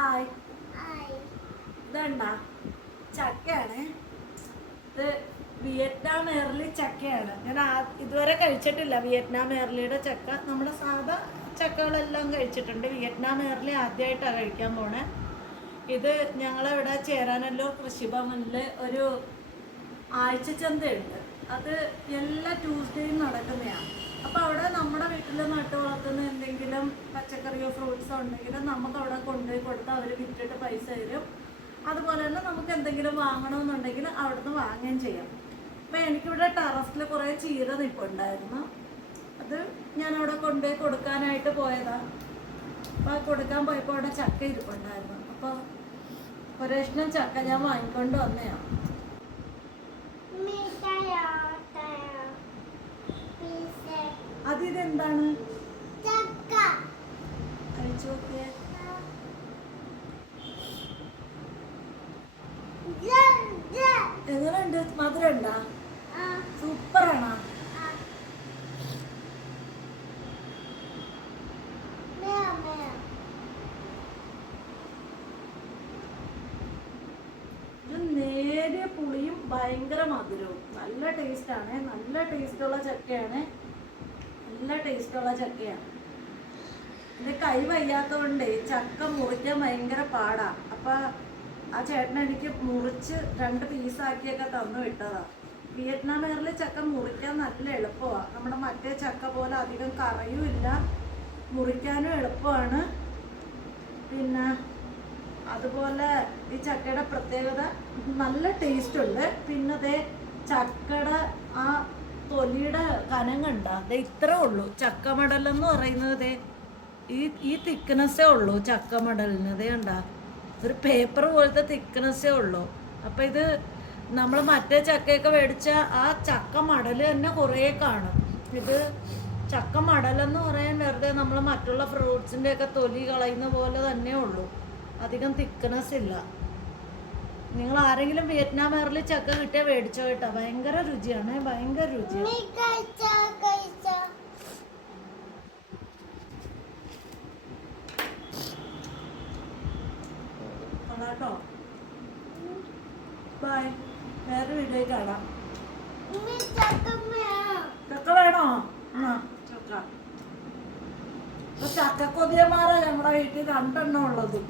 Hi. ഇതെണ്ട ചക്കയാണ്. ഇത് Vietnam early ചക്കയാണ്. ഞാൻ ഇതുവരെ കഴിച്ചിട്ടില്ല വിയറ്റ്നാം എയർലിയുടെ ചക്ക. നമ്മുടെ സാധാ ചക്കകളെല്ലാം കഴിച്ചിട്ടുണ്ട്. വിയറ്റ്നാം എയർലി ആദ്യമായിട്ടാണ് കഴിക്കാൻ പോണേ. ഇത് ഞങ്ങളിവിടെ ചേരാനല്ലൂർ കൃഷിഭവനിൽ ഒരു ആഴ്ചച്ചന്തയുണ്ട്. അത് എല്ലാ ട്യൂസ്ഡേയും നടക്കുന്നതാണ്. അപ്പോൾ അവിടെ നമ്മുടെ വീട്ടിൽ നട്ടു വളർത്തുന്ന എന്തെങ്കിലും പച്ചക്കറിയോ ഫ്രൂട്ട്സോ ഉണ്ടെങ്കിലും നമുക്ക് അവിടെ കൊണ്ടുപോയി കൊടുത്താൽ അവർ വിറ്റിട്ട് പൈസ തരും. അതുപോലെ തന്നെ നമുക്ക് എന്തെങ്കിലും വാങ്ങണമെന്നുണ്ടെങ്കിൽ അവിടുന്ന് വാങ്ങുകയും ചെയ്യാം. അപ്പോൾ എനിക്കിവിടെ ടെറസിൽ കുറേ ചീര നിൽപ്പുണ്ടായിരുന്നു. അത് ഞാനവിടെ കൊണ്ടുപോയി കൊടുക്കാനായിട്ട് പോയതാണ്. അപ്പോൾ കൊടുക്കാൻ പോയപ്പോൾ അവിടെ ചക്ക ഇരിപ്പുണ്ടായിരുന്നു. അപ്പോൾ ഒരേഷ്ണം ചക്ക ഞാൻ വാങ്ങിക്കൊണ്ട് വന്നതാണ്. അതിതെന്താണ്? കഴിച്ചു നോക്കിയേ. എങ്ങനെയുണ്ട്? മധുരം ഉണ്ടോ? സൂപ്പറാണോ? നേരിയ പുളിയും ഭയങ്കര മധുരവും. നല്ല ടേസ്റ്റാണ്. നല്ല ടേസ്റ്റുള്ള ചക്കയാണ്. നല്ല ടേസ്റ്റുള്ള ചക്കയാണ്. എൻ്റെ കൈ വയ്യാത്തതുകൊണ്ട് ചക്ക മുറിക്കാൻ ഭയങ്കര പാടാണ്. അപ്പം ആ ചേട്ടൻ എനിക്ക് മുറിച്ച് 2 പീസാക്കിയൊക്കെ തന്നു വിട്ടതാണ്. വിയറ്റ്നാം എയർലി ചക്ക മുറിക്കാൻ നല്ല എളുപ്പമാണ്. നമ്മുടെ മറ്റേ ചക്ക പോലെ അധികം കറയും ഇല്ല, മുറിക്കാനും എളുപ്പമാണ്. പിന്നെ അതുപോലെ ഈ ചക്കയുടെ പ്രത്യേകത നല്ല ടേസ്റ്റ് ഉണ്ട്. പിന്നെ അതേ ചക്കയുടെ ആ തൊലിയുടെ കനം കണ്ട അതേ ഇത്രേ ഉള്ളൂ. ചക്കമടലെന്ന് പറയുന്നത് ഈ തിക്നെസ്സേ ഉള്ളൂ ചക്കമടലിന്. അതേ കണ്ട ഒരു പേപ്പർ പോലത്തെ തിക്നെസ്സേ ഉള്ളൂ. അപ്പം ഇത് നമ്മൾ മറ്റേ ചക്കയൊക്കെ മേടിച്ച ആ ചക്ക മടൽ തന്നെ കുറേ കാണും. ഇത് ചക്ക മടലെന്ന് പറയാൻ വെറുതെ നമ്മൾ മറ്റുള്ള ഫ്രൂട്ട്സിൻ്റെ ഒക്കെ തൊലി കളയുന്ന പോലെ തന്നെ ഉള്ളൂ. അധികം തിക്നെസ് ഇല്ല. നിങ്ങൾ ആരെങ്കിലും വിയറ്റ്നാം എയർലി ചക്ക കിട്ടിയാൽ മേടിച്ചോ കേട്ടോ. ഭയങ്കര രുചിയാണ്, ഭയങ്കര രുചിയാണ്. കേട്ടോ. ബൈ. വേറെ വീഡിയോ കാണാം. ചക്ക വേണോ? ചക്ക ചക്കക്കൊതിയന്മാരാ നമ്മുടെ വീട്ടിൽ 2 എണ്ണം ഉള്ളത്.